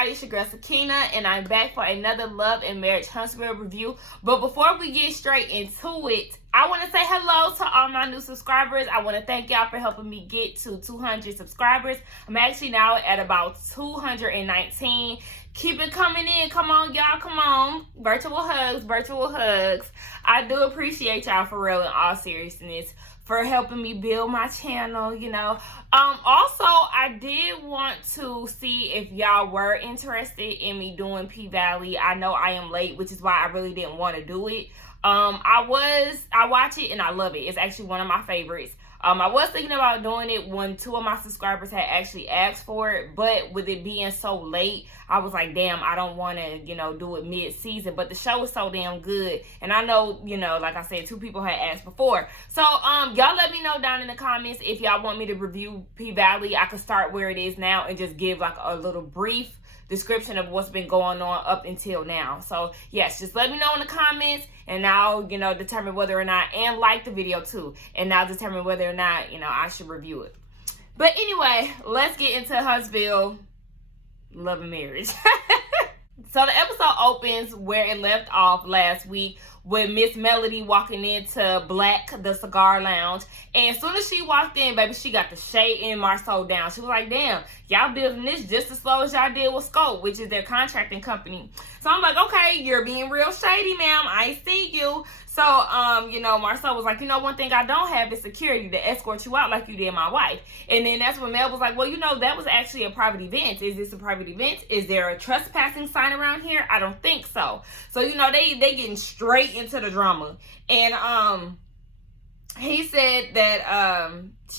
everybody, it's your girl Sakina, and I'm back for another Love and Marriage Huntsville review. But before we get straight into it, I want to say hello to all my new subscribers. I want to thank y'all for helping me get to 200 subscribers. I'm actually now at about 219. Keep it coming in. Come on, y'all. Come on. Virtual hugs. Virtual hugs. I do appreciate y'all for real, in all seriousness, for helping me build my channel, you know. Also, I did want to see if y'all were interested in me doing P-Valley. I know I am late, which is why I really didn't want to do it. I watch it and I love it. It's actually one of my favorites. I was thinking about doing it when 2 of my subscribers had actually asked for it, but with it being so late, I was like, damn, I don't want to, you know, do it mid-season. But the show is so damn good, and I know, you know, like I said, 2 people had asked before. So, y'all let me know down in the comments if y'all want me to review P-Valley. I could start where it is now and just give like a little brief description of what's been going on up until now. So yes, just let me know in the comments, and I'll, you know, determine whether or not, and like the video too, and I'll determine whether or not, you know, I should review it. But anyway, let's get into Huntsville Love and Marriage. So the episode opens where it left off last week, with Miss Melody walking into Black, the cigar lounge. And as soon as she walked in, baby, she got the shade in Marsau down. She was like, damn, y'all building this just as slow as y'all did with Scope, which is their contracting company. So I'm like, okay, you're being real shady, ma'am. I see you. So, you know, Marsau was like, you know, one thing I don't have is security to escort you out like you did my wife. And then that's when Mel was like, well, you know, that was actually a private event. Is this a private event? Is there a trespassing sign around here? I don't think so. So, you know, they getting straight into the drama. And he said that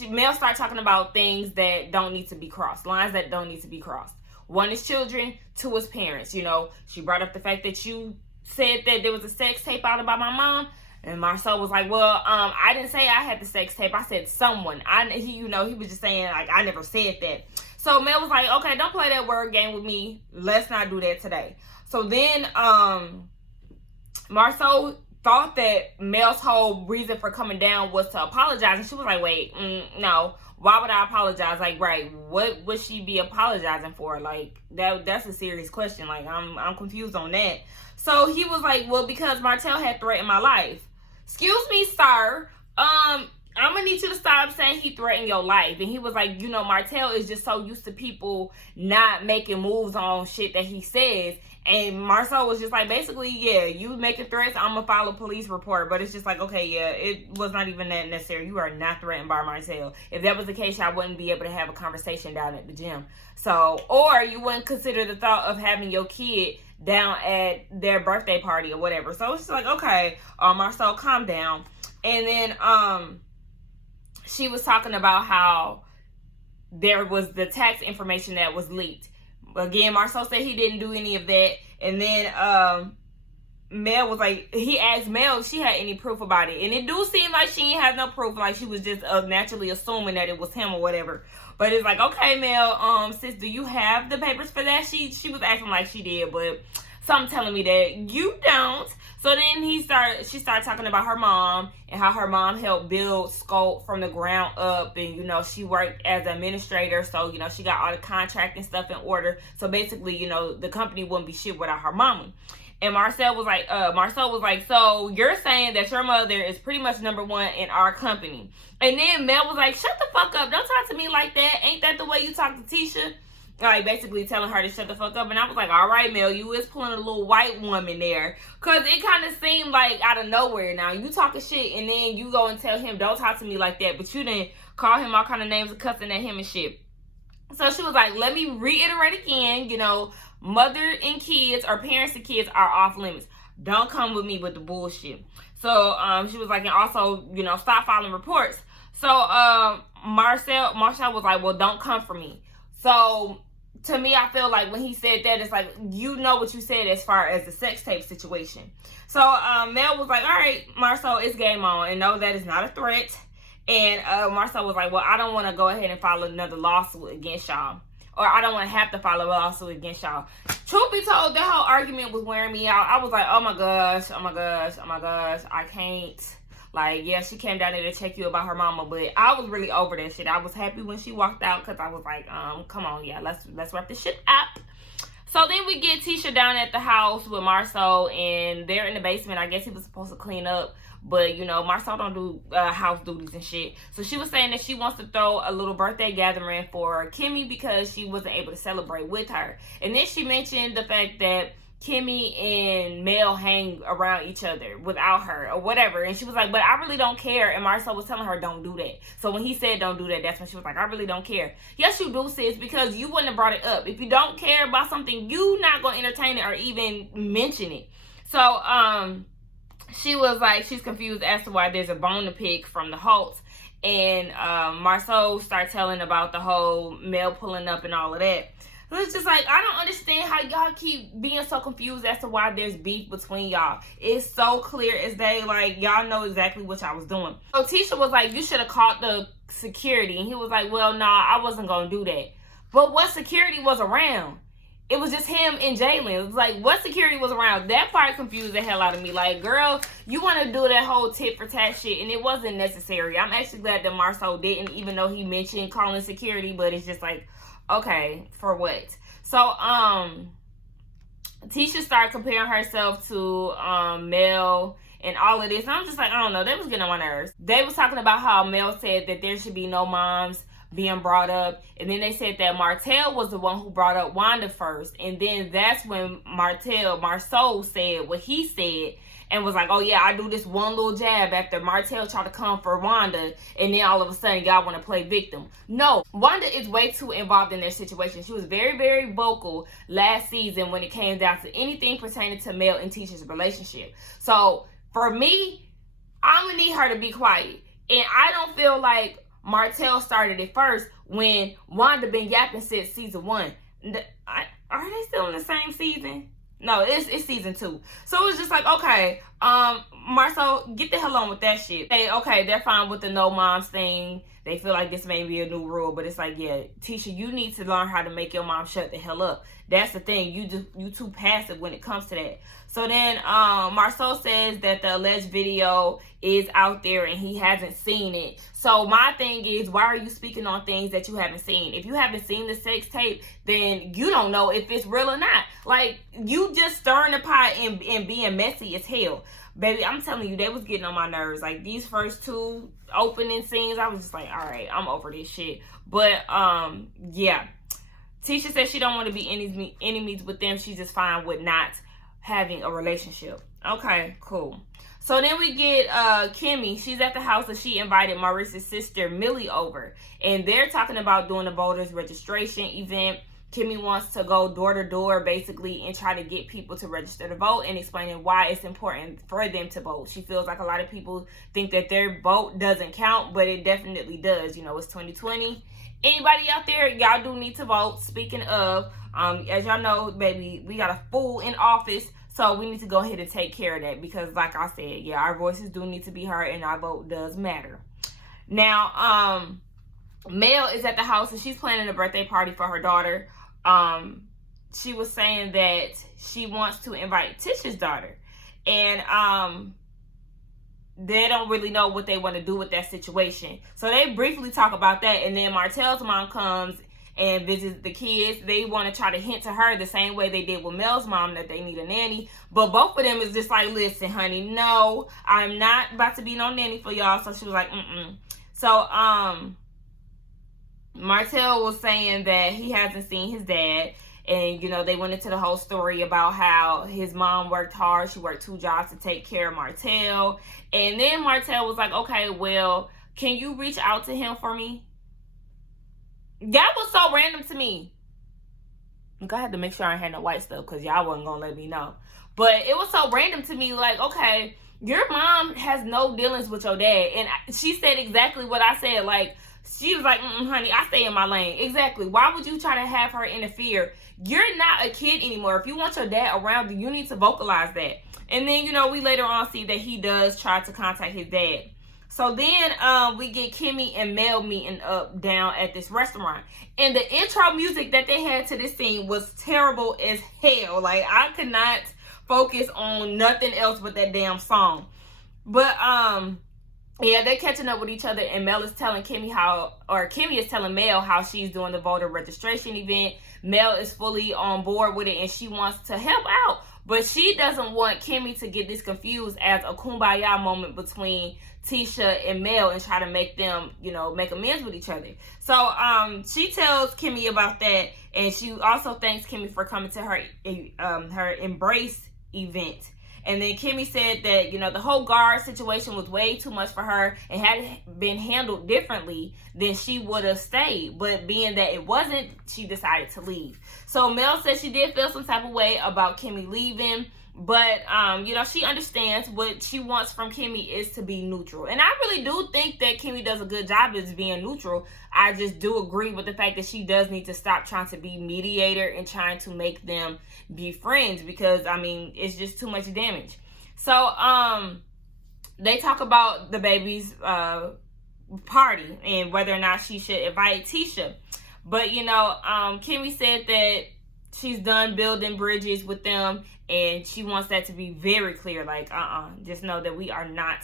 Mel started talking about things that don't need to be crossed, lines that don't need to be crossed. 1 is children, 2 is parents. You know, she brought up the fact that you said that there was a sex tape out about my mom, and Marsau was like, well, I didn't say I had the sex tape. I said someone. He was just saying, like, I never said that. So Mel was like, okay, don't play that word game with me. Let's not do that today. So then Marsau thought that Mel's whole reason for coming down was to apologize, and she was like, wait, no. Why would I apologize? Like, right, what would she be apologizing for? Like, that's a serious question. Like, I'm confused on that. So he was like, well, because Martell had threatened my life. Excuse me, sir. I'm gonna need you to stop saying he threatened your life. And he was like, you know, Martell is just so used to people not making moves on shit that he says. And Marsau was just like, basically, yeah, you making threats, I'm gonna file a police report. But it's just like, okay, yeah, it was not even that necessary. You are not threatened by Martell. If that was the case, I wouldn't be able to have a conversation down at the gym. So, or you wouldn't consider the thought of having your kid down at their birthday party or whatever. So it's just like, okay, Marsau, calm down. And then she was talking about how there was the tax information that was leaked. Again, Marsau said he didn't do any of that. And then Mel was like, he asked Mel if she had any proof about it. And it do seem like she ain't have no proof. Like she was just naturally assuming that it was him or whatever. But it's like, okay, Mel, sis, do you have the papers for that? She was acting like she did, but something telling me that you don't. So then she started talking about her mom and how her mom helped build Scope from the ground up. And, you know, she worked as an administrator. So, you know, she got all the contract and stuff in order. So basically, you know, the company wouldn't be shit without her mama. And Marsau was like, so you're saying that your mother is pretty much #1 in our company. And then Mel was like, shut the fuck up. Don't talk to me like that. Ain't that the way you talk to Tisha? Like, basically telling her to shut the fuck up. And I was like, all right, Mel, you is pulling a little white woman there. Because it kind of seemed like out of nowhere now. You talking shit, and then you go and tell him, don't talk to me like that. But you didn't call him all kind of names and cussing at him and shit. So she was like, let me reiterate again, you know, mother and kids or parents and kids are off limits. Don't come with me with the bullshit. So she was like, and also, you know, stop filing reports. So Marsau was like, well, don't come for me. So to me, I feel like when he said that, it's like, you know what you said as far as the sex tape situation. So Mel was like, all right, Marsau, it's game on. And no, that is not a threat. And Marsau was like, well, I don't want to go ahead and file another lawsuit against y'all. Or I don't want to have to file a lawsuit against y'all. Truth be told, that whole argument was wearing me out. I was like, oh my gosh, I can't. Like, yeah, she came down there to check you about her mama, but I was really over that shit. I was happy when she walked out because I was like, come on, yeah, let's wrap this shit up. So then we get Tisha down at the house with Marsau, and they're in the basement. I guess he was supposed to clean up, but you know, Marsau don't do house duties and shit. So she was saying that she wants to throw a little birthday gathering for Kimmi because she wasn't able to celebrate with her. And then she mentioned the fact that Kimmi and Mel hang around each other without her or whatever. And she was like, but I really don't care. And Marsau was telling her, don't do that. So when he said don't do that, that's when she was like, I really don't care. Yes, you do, sis, because you wouldn't have brought it up. If you don't care about something, you not going to entertain it or even mention it. So she was like, she's confused as to why there's a bone to pick from the Holts. And Marsau started telling about the whole Mel pulling up and all of that. It's just like, I don't understand how y'all keep being so confused as to why there's beef between y'all. It's so clear as day, like, y'all know exactly what y'all was doing. So Tisha was like, you should have called the security. And he was like, well, nah, I wasn't going to do that. But what security was around? It was just him and Jalen. It was like, what security was around? That part confused the hell out of me. Like, girl, you want to do that whole tit for tat shit, and it wasn't necessary. I'm actually glad that Marsau didn't, even though he mentioned calling security, but it's just like, okay, for what? So, Tisha started comparing herself to Mel and all of this. And I'm just like, I don't know. They was getting on my nerves. They was talking about how Mel said that there should be no moms being brought up. And then they said that Martell was the one who brought up Wanda first. And then that's when Marsau said what he said. And was like, oh yeah, I do this one little jab after Martell tried to come for Wanda, and then all of a sudden y'all want to play victim. No, Wanda is way too involved in their situation. She was very, very vocal last season when it came down to anything pertaining to Mel and Tisha's relationship. So for me, I'm gonna need her to be quiet. And I don't feel like Martell started it first when Wanda been yapping since season 1. Are they still in the same season? No, it's season 2. So it's just like, okay, Marsau, get the hell on with that shit. Hey, okay, they're fine with the no moms thing. They feel like this may be a new rule, but it's like, yeah, Tisha, you need to learn how to make your mom shut the hell up. That's the thing. You too passive when it comes to that. So then Marsau says that the alleged video is out there and he hasn't seen it. So my thing is, why are you speaking on things that you haven't seen? If you haven't seen the sex tape, then you don't know if it's real or not. Like, you just stirring the pot and being messy as hell. Baby, I'm telling you, they was getting on my nerves. Like, these first 2 opening scenes, I was just like, all right, I'm over this shit. But, yeah. Tisha says she don't want to be enemies with them. She's just fine with not having a relationship. Okay, cool. So then we get Kimmi. She's at the house and she invited Maurice's sister Millie over. And they're talking about doing a voters registration event. Kimmi wants to go door to door basically and try to get people to register to vote and explaining why it's important for them to vote. She feels like a lot of people think that their vote doesn't count, but it definitely does. You know, it's 2020. Anybody out there, y'all do need to vote. Speaking of, as y'all know, baby, we got a fool in office. So we need to go ahead and take care of that because, like I said, yeah, our voices do need to be heard and our vote does matter. Now, Mel is at the house and she's planning a birthday party for her daughter. She was saying that she wants to invite Tisha's daughter. And they don't really know what they want to do with that situation. So they briefly talk about that. And then Martell's mom comes and visits the kids. They want to try to hint to her the same way they did with Mel's mom that they need a nanny. But both of them is just like, listen, honey, no, I'm not about to be no nanny for y'all. So she was like, So Martell was saying that he hasn't seen his dad. And, you know, they went into the whole story about how his mom worked hard. She worked 2 jobs to take care of Martell. And then Martell was like, okay, well, can you reach out to him for me? That was so random to me. I had to make sure I had no white stuff because y'all wasn't going to let me know. But it was so random to me. Like, okay, your mom has no dealings with your dad. And she said exactly what I said. Like, she was like, honey, I stay in my lane. Exactly. Why would you try to have her interfere? You're not a kid anymore. If you want your dad around you need to vocalize that. And then, you know, we later on see that he does try to contact his dad. So then we get Kimmi and Mel meeting up down at this restaurant. And the intro music that they had to this scene was terrible as hell. Like, I could not focus on nothing else but that damn song. But, yeah, they're catching up with each other, and Mel is telling Kimmi Kimmi is telling Mel how she's doing the voter registration event. Mel is fully on board with it and she wants to help out. But she doesn't want Kimmi to get this confused as a kumbaya moment between Tisha and Mel and try to make them, make amends with each other. So she tells Kimmi about that, and she also thanks Kimmi for coming to her embrace event. And then Kimmi said that, the whole guard situation was way too much for her and had it been handled differently, then she would have stayed. But being that it wasn't, she decided to leave. So Mel said she did feel some type of way about Kimmi leaving. But, she understands what she wants from Kimmi is to be neutral. And I really do think that Kimmi does a good job as being neutral. I just do agree with the fact that she does need to stop trying to be mediator and trying to make them be friends. Because, it's just too much damage. So, they talk about the baby's party and whether or not she should invite Tisha. But, Kimmi said that she's done building bridges with them, and she wants that to be very clear. Like, just know that we are not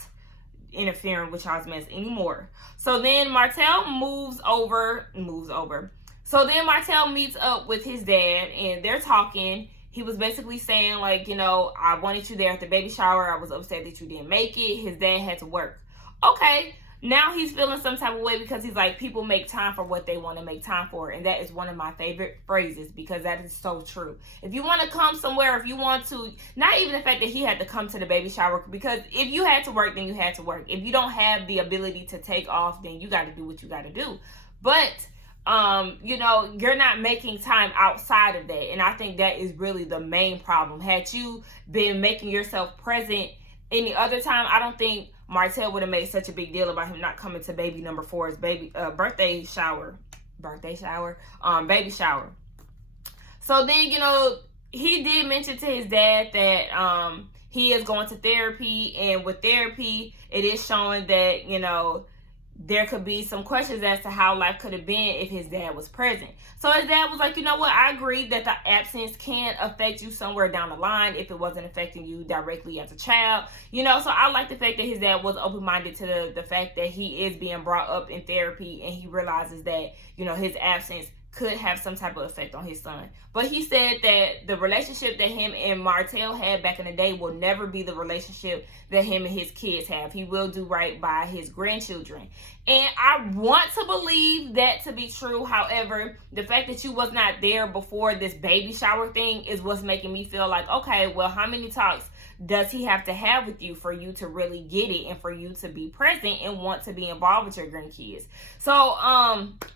interfering with y'all's mess anymore. So then Martell moves over. So then Martell meets up with his dad, and they're talking. He was basically saying, like, I wanted you there at the baby shower. I was upset that you didn't make it. His dad had to work. Okay. Now he's feeling some type of way because he's like, people make time for what they want to make time for. And that is one of my favorite phrases because that is so true. If you want to come somewhere, if you want to, not even the fact that he had to come to the baby shower, because if you had to work, then you had to work. If you don't have the ability to take off, then you got to do what you got to do. But, you're not making time outside of that. And I think that is really the main problem. Had you been making yourself present any other time, I don't think Martell would have made such a big deal about him not coming to baby number 4's baby shower. So then, he did mention to his dad that he is going to therapy, and with therapy, it is showing that, there could be some questions as to how life could have been if his dad was present. So his dad was like, you know what? I agree that the absence can affect you somewhere down the line if it wasn't affecting you directly as a child. So I like the fact that his dad was open-minded to the fact that he is being brought up in therapy and he realizes that, his absence could have some type of effect on his son. But he said that the relationship that him and Martell had back in the day will never be the relationship that him and his kids have. He will do right by his grandchildren. And I want to believe that to be true. However, the fact that you was not there before this baby shower thing is what's making me feel like, okay, well, how many talks does he have to have with you for you to really get it and for you to be present and want to be involved with your grandkids? So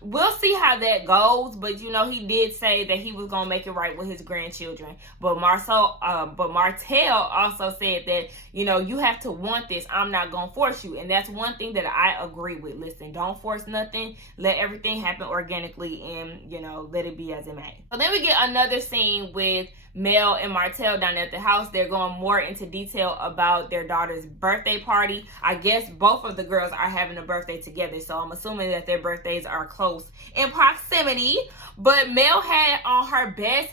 we'll see how that goes. But he did say that he was gonna make it right with his grandchildren. But Martell also said that you have to want this. I'm not gonna force you, and that's one thing that I agree with. Listen, don't force nothing. Let everything happen organically, and let it be as it may. So then we get another scene with Mel and Martell down at the house. They're going more into detail about their daughter's birthday party. I guess both of the girls are having a birthday together, so I'm assuming that their birthdays are close in proximity. But Mel had on her best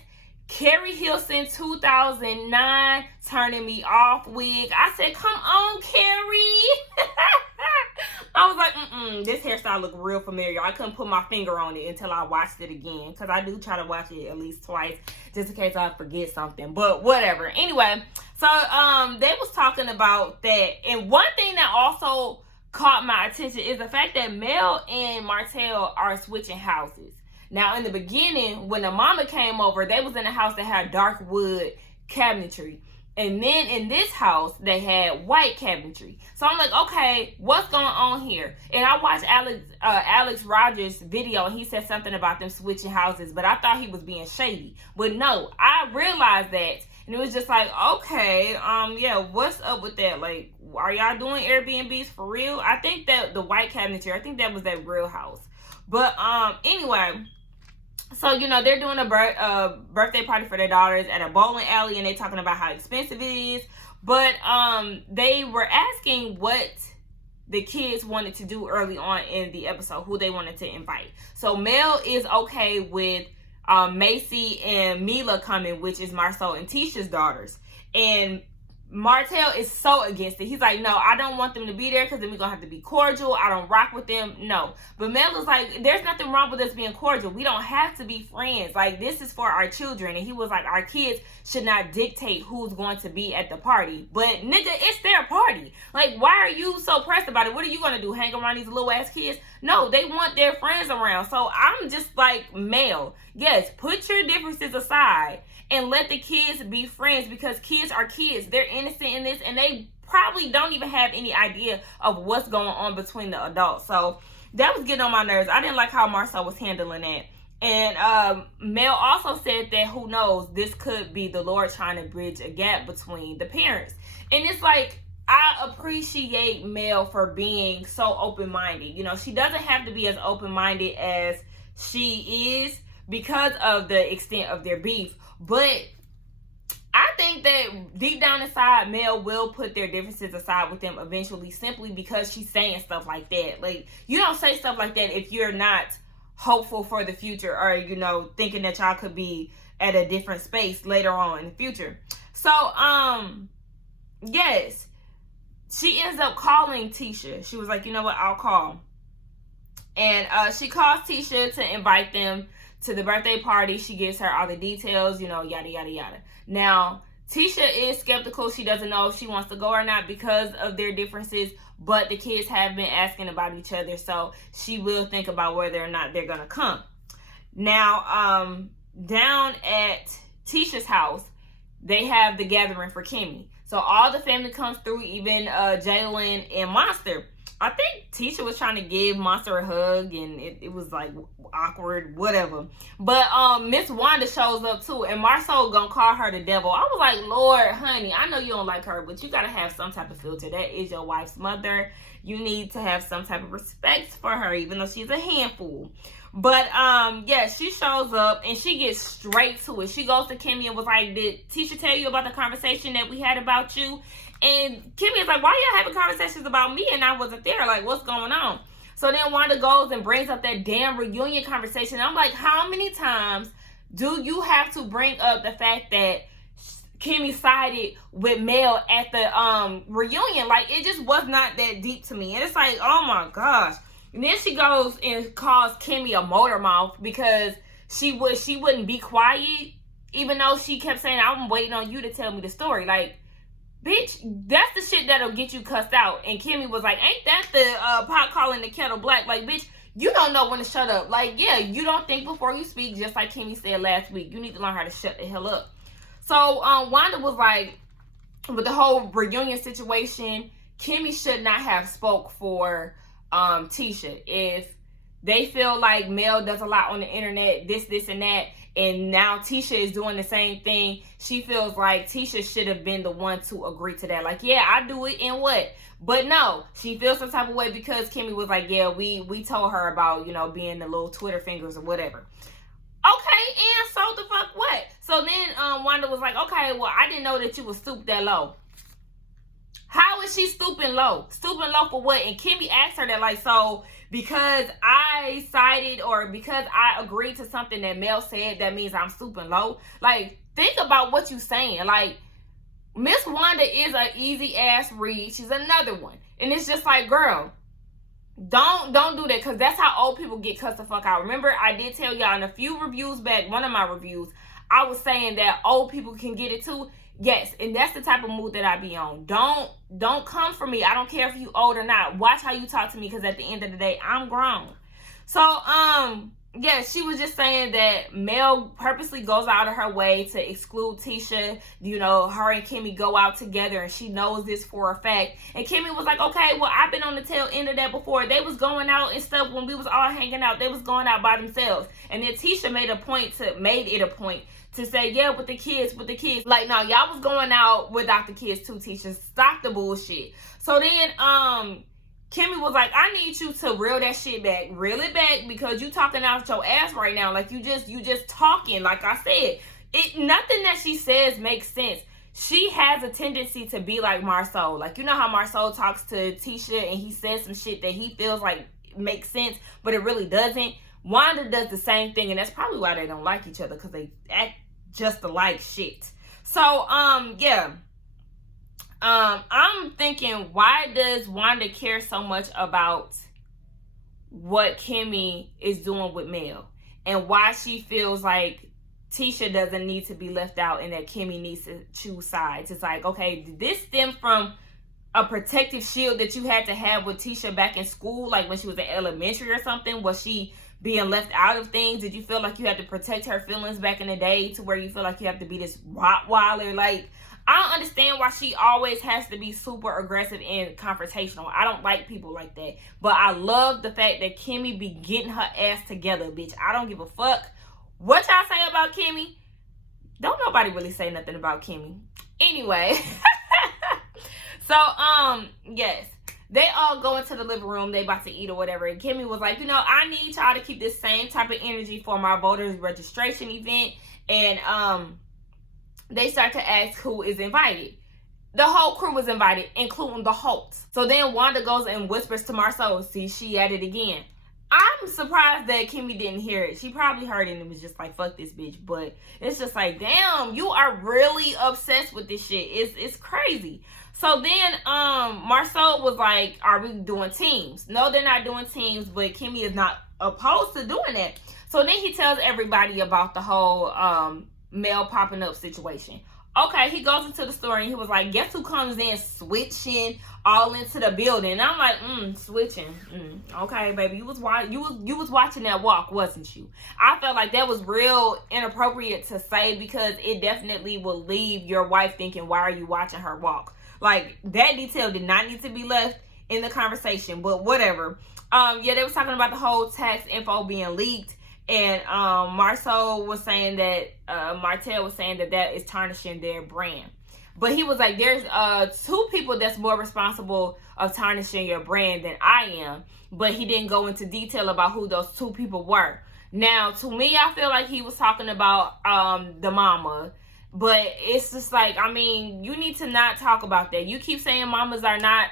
Carrie Hilson 2009 Turning Me Off wig. I said, come on, Carrie. I was like, this hairstyle looked real familiar. I couldn't put my finger on it until I watched it again, because I do try to watch it at least twice just in case I forget something, but whatever. Anyway, so they was talking about that, and one thing that also caught my attention is the fact that Mel and Martell are switching houses. Now, in the beginning, when the mama came over, they was in a house that had dark wood cabinetry. And then in this house, they had white cabinetry. So I'm like, okay, what's going on here? And I watched Alex Rogers' video, and he said something about them switching houses, but I thought he was being shady. But no, I realized that, and it was just like, okay, yeah, what's up with that? Like, are y'all doing Airbnbs for real? I think that the white cabinetry, I think that was that real house. But anyway, so, they're doing a birthday party for their daughters at a bowling alley, and they're talking about how expensive it is. But they were asking what the kids wanted to do early on in the episode, who they wanted to invite. So Mel is okay with Macy and Mila coming, which is Marsau and Tisha's daughters. And Martell is so against it. He's like, no, I don't want them to be there because then we're going to have to be cordial. I don't rock with them. No. But Mel was like, there's nothing wrong with us being cordial. We don't have to be friends. Like, this is for our children. And he was like, our kids should not dictate who's going to be at the party. But, nigga, it's their party. Like, why are you so pressed about it? What are you going to do? Hang around these little ass kids? No, they want their friends around. So I'm just like, Mel, yes, put your differences aside and let the kids be friends, because kids are kids. They're innocent in this, and they probably don't even have any idea of what's going on between the adults. So that was getting on my nerves. I didn't like how Marsau was handling that. And Mel also said that, who knows, this could be the Lord trying to bridge a gap between the parents. And it's like, I appreciate Mel for being so open-minded. You know, she doesn't have to be as open-minded as she is because of the extent of their beef. But I think that deep down inside, Mel will put their differences aside with them eventually, simply because she's saying stuff like that. Like, you don't say stuff like that if you're not hopeful for the future, or, you know, thinking that y'all could be at a different space later on in the future. So, yes, she ends up calling Tisha. She was like, you know what, I'll call. And she calls Tisha to invite them to the birthday party. She gives her all the details, you know, yada, yada, yada. Now, Tisha is skeptical. She doesn't know if she wants to go or not because of their differences, but the kids have been asking about each other, so she will think about whether or not they're going to come. Now, down at Tisha's house, they have the gathering for Kimmi. So all the family comes through, even Jalen and Monster. I think Tisha was trying to give Monster a hug, and it was like awkward, whatever. But Miss Wanda shows up too, and Marsau gonna call her the devil. I was like, Lord, honey, I know you don't like her, but you gotta have some type of filter. That is your wife's mother. You need to have some type of respect for her, even though she's a handful. But yeah, she shows up and she gets straight to it. She goes to Kimmi and was like, did Tisha tell you about the conversation that we had about you? And Kimmi is like, why y'all having conversations about me and I wasn't there? Like, what's going on? So then Wanda goes and brings up that damn reunion conversation. I'm like, how many times do you have to bring up the fact that Kimmi sided with Mel at the reunion? Like, it just was not that deep to me. And it's like, oh my gosh. And then she goes and calls Kimmi a motor mouth because she wouldn't be quiet, even though she kept saying, I'm waiting on you to tell me the story. Like, bitch, that's the shit that'll get you cussed out. And Kimmi was like, ain't that the pot calling the kettle black? Like, bitch, you don't know when to shut up. Like, yeah, you don't think before you speak, just like Kimmi said last week. You need to learn how to shut the hell up. So Wanda was like, with the whole reunion situation, Kimmi should not have spoke for Tisha. If they feel like Mel does a lot on the internet, this and that, and now Tisha is doing the same thing, she feels like Tisha should have been the one to agree to that. Like, yeah, I do it, and what? But no, she feels some type of way because Kimmi was like, yeah, we told her about, you know, being the little Twitter fingers or whatever. Okay, and so the fuck what? So then Wanda was like, okay, well, I didn't know that you would stoop that low. How is she stooping low? Stooping low for what? And Kimmi asked her that, like, so because I sided or because I agreed to something that Mel said, that means I'm stooping low? Like, think about what you're saying. Like, Miss Wanda is an easy ass read. She's another one. And it's just like, girl, don't do that, because that's how old people get cussed the fuck out. Remember, I did tell y'all in a few reviews back, one of my reviews, I was saying that old people can get it too. Yes, and that's the type of mood that I be on. Don't come for me. I don't care if you old or not. Watch how you talk to me, because at the end of the day, I'm grown. So, yeah, she was just saying that Mel purposely goes out of her way to exclude Tisha. You know, her and Kimmi go out together, and she knows this for a fact. And Kimmi was like, okay, well, I've been on the tail end of that before. They was going out and stuff when we was all hanging out. They was going out by themselves. And then Tisha made it a point to say, yeah, with the kids. Like, no, y'all was going out without the kids too, Tisha. Stop the bullshit. So then, Kimmi was like, I need you to reel that shit back. Reel it back, because you talking out your ass right now. Like, you just talking. Like I said, nothing that she says makes sense. She has a tendency to be like Marsau. Like, you know how Marsau talks to Tisha and he says some shit that he feels like makes sense, but it really doesn't. Wanda does the same thing, and that's probably why they don't like each other, because they act just alike shit. So, yeah. I'm thinking, why does Wanda care so much about what Kimmi is doing with Mel, and why she feels like Tisha doesn't need to be left out and that Kimmi needs to choose sides? It's like, okay, did this stem from a protective shield that you had to have with Tisha back in school, like when she was in elementary or something? Was she being left out of things? Did you feel like you had to protect her feelings back in the day to where you feel like you have to be this Rottweiler? Like, I don't understand why she always has to be super aggressive and confrontational. I don't like people like that. But I love the fact that Kimmi be getting her ass together, bitch. I don't give a fuck what y'all say about Kimmi. Don't nobody really say nothing about Kimmi. Anyway. So, yes. They all go into the living room. They about to eat or whatever. And Kimmi was like, I need y'all to keep this same type of energy for my voters registration event. And, they start to ask who is invited. The whole crew was invited, including the Holts. So then Wanda goes and whispers to Marsau, see, she at it again. I'm surprised that Kimmi didn't hear it. She probably heard it and was just like, fuck this bitch. But it's just like, damn, you are really obsessed with this shit. It's crazy. So then Marsau was like, are we doing teams? No, they're not doing teams, but Kimmi is not opposed to doing that. So then he tells everybody about the whole Mel popping up situation. Okay, he goes into the store and he was like, guess who comes in switching all into the building? And I'm like, switching. Okay, baby, you was watching that walk, wasn't you? I felt like that was real inappropriate to say, because it definitely will leave your wife thinking, why are you watching her walk? Like, that detail did not need to be left in the conversation, but whatever. Yeah, they was talking about the whole tax info being leaked. And Marsau was saying that, Martell was saying that is tarnishing their brand. But he was like, there's two people that's more responsible of tarnishing your brand than I am. But he didn't go into detail about who those two people were. Now, to me, I feel like he was talking about the mama. But it's just like, I mean, you need to not talk about that. You keep saying mamas are not,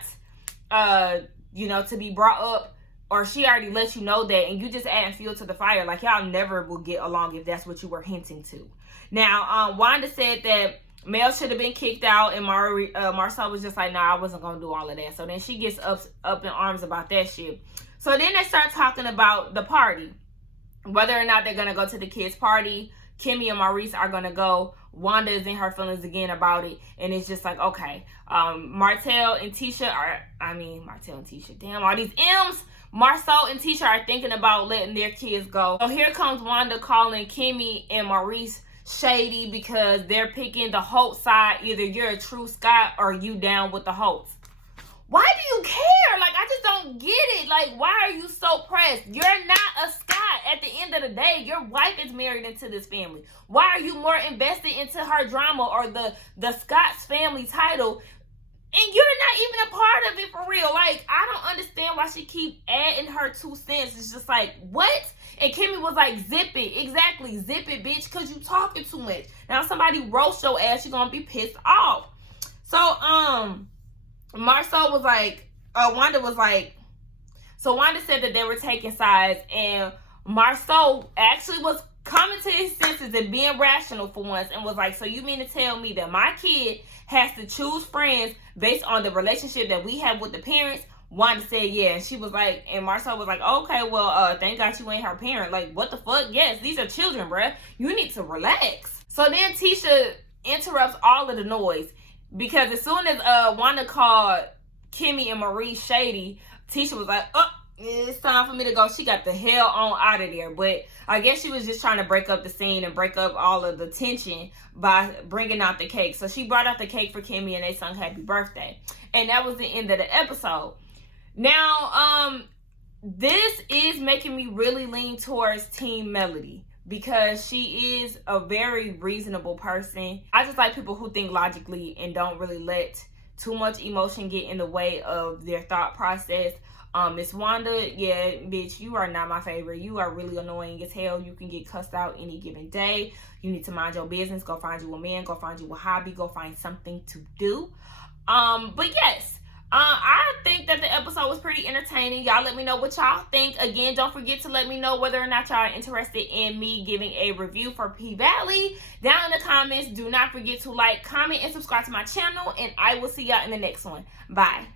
to be brought up. Or she already let you know that, and you just adding fuel to the fire. Like, y'all never will get along if that's what you were hinting to. Now, Wanda said that Mel should have been kicked out, and Marsau was just like, nah, I wasn't going to do all of that. So then she gets up in arms about that shit. So then they start talking about the party. Whether or not they're going to go to the kids' party. Kimmi and Maurice are going to go. Wanda is in her feelings again about it. And it's just like, okay. Martell and Tisha damn, all these M's. Marsau and Tisha are thinking about letting their kids go. So here comes Wanda calling Kimmi and Maurice shady because they're picking the Holts side. Either you're a true Scot or you down with the Holts. Why do you care? Like, I just don't get it. Like, why are you so pressed? You're not a Scot. At the end of the day, your wife is married into this family. Why are you more invested into her drama or the Scott's family title? And you're not even a part of it for real. Like, I don't understand why she keep adding her 2 cents. It's just like, what? And Kimmi was like, zip it. Exactly. Zip it, bitch, because you talking too much. Now, somebody roast your ass, you're going to be pissed off. So, Marsau was like, Wanda was like, so Wanda said that they were taking sides, and Marsau actually was coming to his senses and being rational for once, and was like, so you mean to tell me that my kid has to choose friends based on the relationship that we have with the parents? Wanda said, yeah. And she was like, and Marsau was like, okay, well, thank God you ain't her parent. Like, what the fuck? Yes, these are children, bruh. You need to relax. So then Tisha interrupts all of the noise, because as soon as Wanda called Kimmi and Maurice shady, Tisha was like, oh, it's time for me to go. She got the hell on out of there. But I guess she was just trying to break up the scene and break up all of the tension by bringing out the cake. So she brought out the cake for Kimmi and they sung happy birthday. And that was the end of the episode. Now, this is making me really lean towards Team Melody, because she is a very reasonable person. I just like people who think logically and don't really let too much emotion get in the way of their thought process. Miss Wanda, yeah, bitch, you are not my favorite. You are really annoying as hell. You can get cussed out any given day. You need to mind your business. Go find you a man. Go find you a hobby. Go find something to do. But yes, I think that the episode was pretty entertaining. Y'all let me know what y'all think. Again, don't forget to let me know whether or not y'all are interested in me giving a review for P-Valley down in the comments. Do not forget to like, comment, and subscribe to my channel, and I will see y'all in the next one. Bye.